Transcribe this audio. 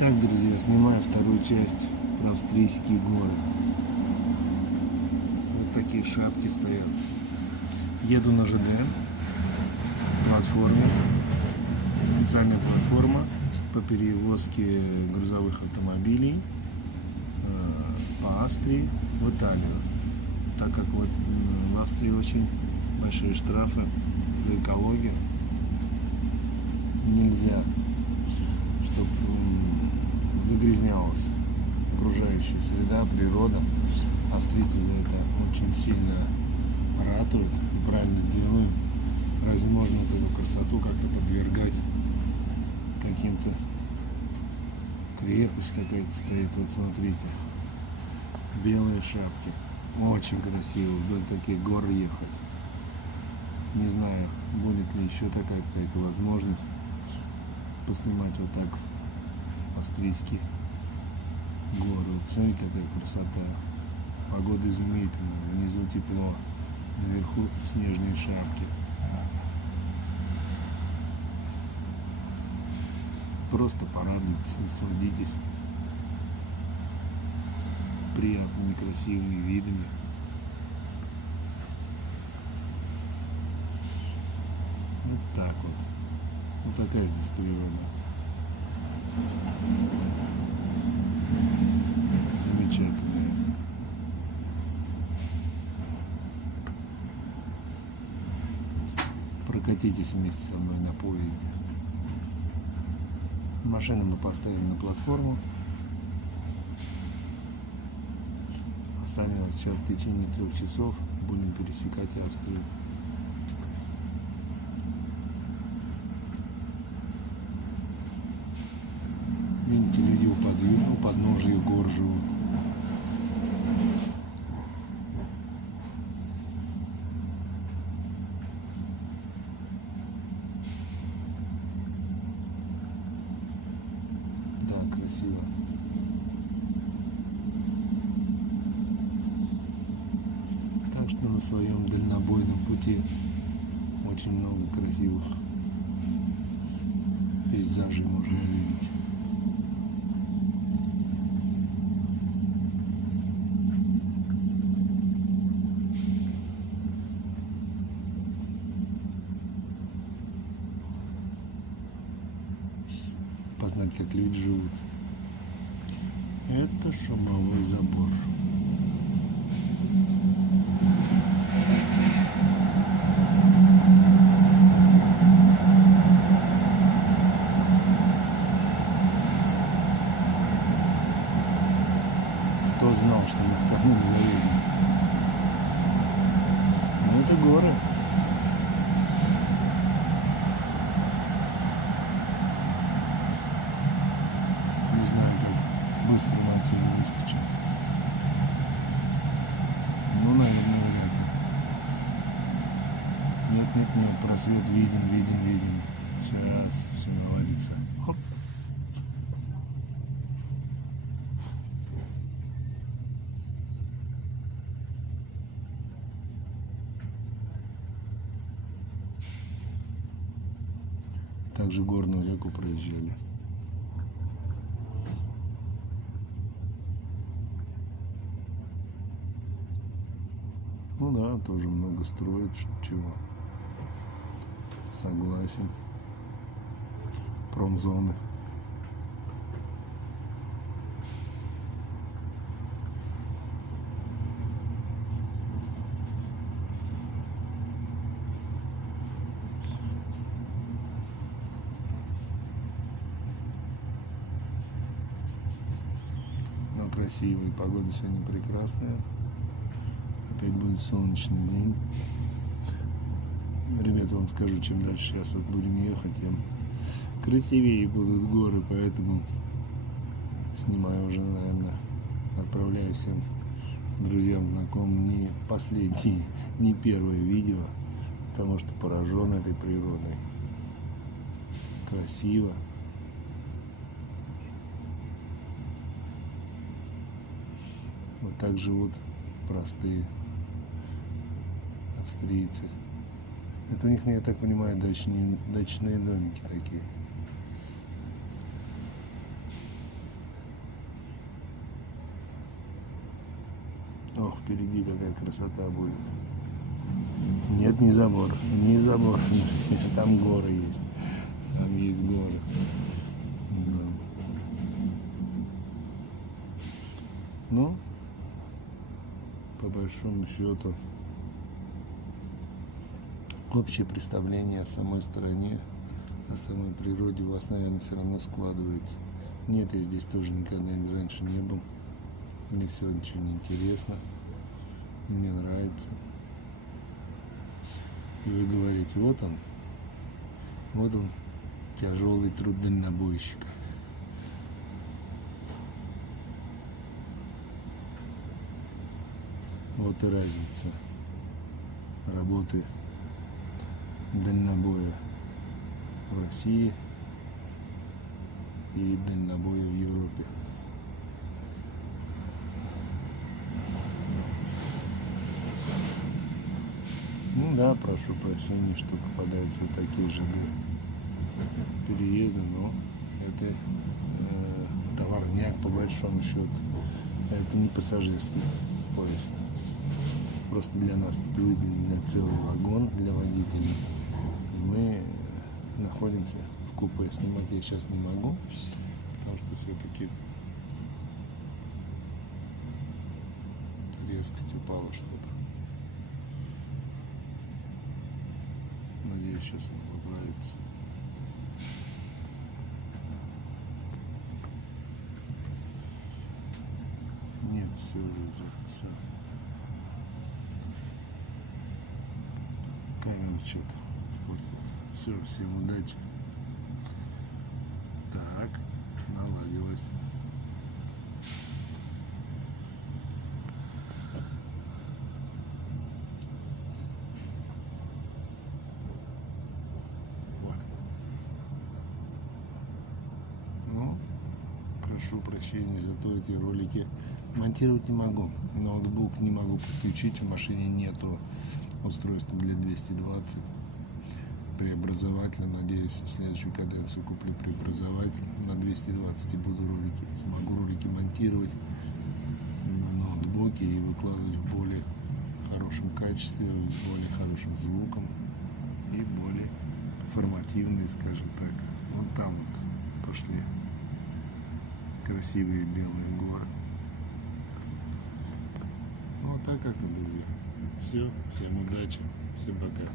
Так, друзья, снимаю вторую часть про австрийские горы. Вот такие шапки стоят. Еду на ЖД платформе. Специальная платформа по перевозке грузовых автомобилей по Австрии в Италию. Так как вот в Австрии очень большие штрафы за экологию. Нельзя, чтобы загрязнялась окружающая среда, природа. Австрийцы за это очень сильно ратуют и правильно делают. Разве можно вот эту красоту как-то подвергать каким-то? Крепость какая-то стоит, вот смотрите, белые шапки, очень красиво вдоль таких гор ехать. Не знаю, будет ли еще такая какая-то возможность поснимать вот так австрийские горы. Посмотрите, какая красота. Погода изумительная. Внизу тепло, наверху снежные шапки. Просто порадуйтесь, насладитесь приятными, красивыми видами. Вот так вот. Вот такая здесь природа. Замечательная. Прокатитесь вместе со мной на поезде. Машину мы поставили на платформу. А сами вот сейчас в течение 3 часов будем пересекать Австрию. Видите, люди у подножия гор живут. Да, красиво. Так что на своем дальнобойном пути очень много красивых пейзажей можно увидеть. Познать, как люди живут. Это шумовой забор. Кто знал, что мы в Камень заедем? Ну, это горы. Не знаю, как быстро мы отсюда выскочим. Ну, наверное, вряд ли. Нет, просвет виден. Сейчас все наладится. Хоп. Также горную реку проезжали. Ну да, тоже много строят, чего. Согласен. Промзоны. Но красивая, погода сегодня прекрасная. Опять будет солнечный день. Ребята, вам скажу, чем дальше сейчас вот будем ехать, тем красивее будут горы, поэтому снимаю уже, наверное, отправляю всем друзьям, знакомым не последнее, не первое видео, потому что поражен этой природой. Красиво. Вот так живут простые австрийцы. Это у них, я так понимаю, дачные домики такие. Ох, впереди какая красота будет. Нет, не забор. Не забор. Там горы есть. Там есть горы. Да. Ну, по большому счету, общее представление о самой стране, о самой природе у вас, наверное, все равно складывается. Нет, я здесь тоже никогда раньше не был. Мне все очень интересно. Мне нравится. И вы говорите, вот он тяжелый труд дальнобойщика. Вот и разница работы дальнобоя в России и дальнобоя в Европе. Ну да, прошу прощения, что попадаются вот такие же переезды, но это товарняк по большому счету. Это не пассажирский поезд. Просто для нас тут выделен целый вагон для водителей. И мы находимся в купе. Снимать я сейчас не могу, потому что все-таки резкость упала что-то. Надеюсь, сейчас он поправится. Нет, все уже, все. Камера что-то испортилась. Все, всем удачи. Так, наладилось. Ну, прошу прощения за то, эти ролики монтировать не могу. Ноутбук не могу подключить, в машине нету устройства для 220 преобразователя. Надеюсь, в следующую каденцию куплю преобразователь на 220 и буду ролики, смогу ролики монтировать на ноутбуке и выкладывать в более хорошем качестве, с более хорошим звуком и более формативные, скажем так. Вот там вот пошли красивые белые горы. Вот так как-то, друзья. Все, всем удачи, всем пока.